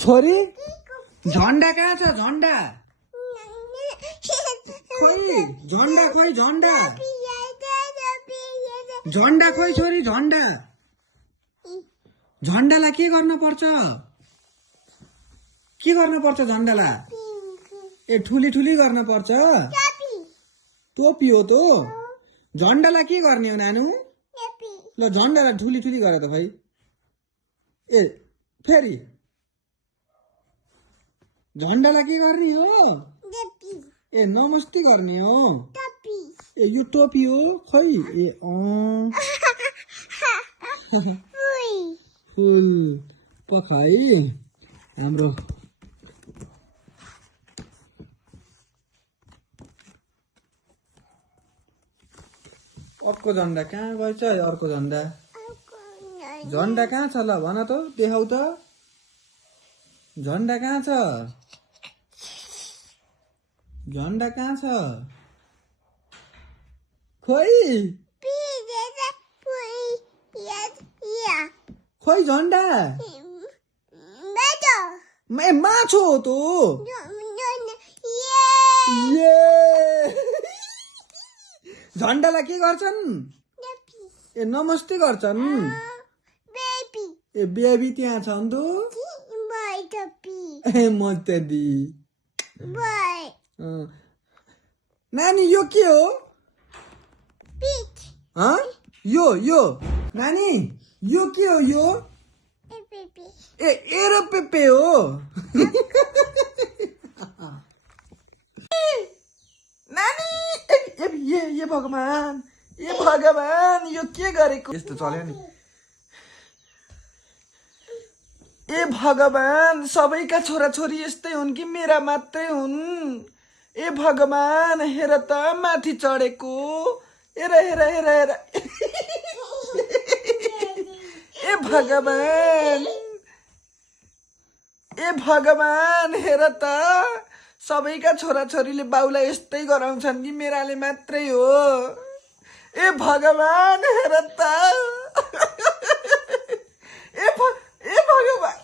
छोरी झन्डा कहाँ छ झन्डा खोइ झन्डा खोइ झन्डा झन्डा खोइ छोरी झन्डा झन्डालाई के गर्न पर्छ झन्डालाई ए ठुली ठुली गर्न पर्छ टोपी हो त झन्डालाई के गर्ने हो नानु ल झन्डालाई ठुली ठुली गर त भाइ ए फेरि झन्डालाई के गर्ने हो ए नमस्ते गर्ने हो ए यो टोपी हो खै ए फुल पखाइ हाम्रो अर्को झन्डा कहाँ गएछ अर्को झन्डा झन्डा कहाँ छ ल भन त देखाउ त झन्डा कहाँ छ झन्डा कहाँ छ खोइ खोइ झन्डा माछो हो त झन्डालाई के गर्छन् ए नमस्ते गर्छन् ए बेबी त्यहाँ छ नि ए मत्ती नानी यो के हो यो नानी यो के हो यो ए एरोप्लेन हो नानी ये भगवान यो के गरेको यस्तो चल्यो नि ए भगवान सबैका छोराछोरी यस्तै हुन् कि मेरा मात्रै हुन् ए भगवान हेर त माथि चढेको हेर हेर हेर हेर ए भगवान हेर त सबैका छोराछोरीले बाउलाई यस्तै गराउँछन् कि मेराले मात्रै हो ए भगवान हेर त ए भगवान